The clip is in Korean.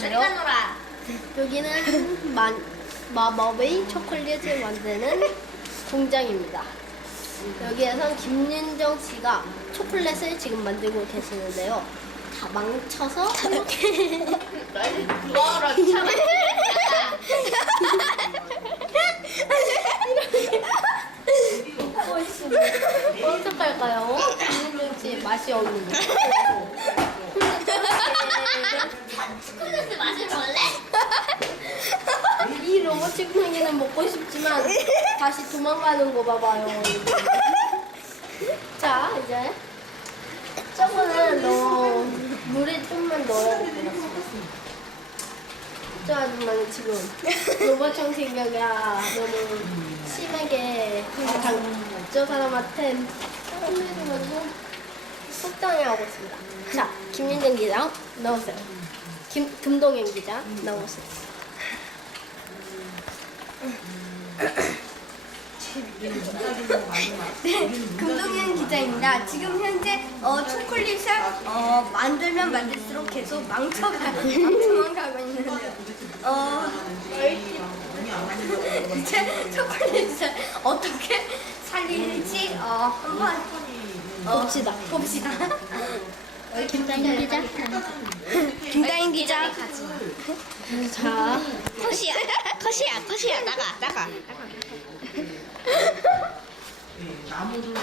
저리가 놀아. 여기는 마, 마법의 초콜릿을 만드는 공장입니다. 여기에선 김윤정 씨가 초콜릿을 지금 만들고 계시는데요. 다 망쳐서 이렇게 참아. 어떡할까요? 김윤정 씨 맛이 없는 거. 초콜릿 맛을 볼래? 이 로봇 치킨이는 먹고 싶지만 다시 도망가는 거 봐봐요. 자 이제 저거는 넣어 물에 좀만 넣어보겠습니다. 저 아줌마는 지금 로봇 청소기가 너무 심하게 당- 저 사람한테 혼내줘가지고 속상해하고 있습니다. 자 김민정 기자 나오세요. 김 금동현 기자 나오세요. 네, 금동현 기자입니다. 지금 현재 어, 초콜릿을 어, 만들면 만들수록 계속 망쳐가, 망쳐만 가고 있는데요. 어, 이제 초콜릿을 어떻게 살릴지 어, 한번 어, 봅시다. 봅시다. 김다인 기자. 김다인 기자. 자, 컷이야. 컷이야. 컷이야. 나가. 나가. 나무를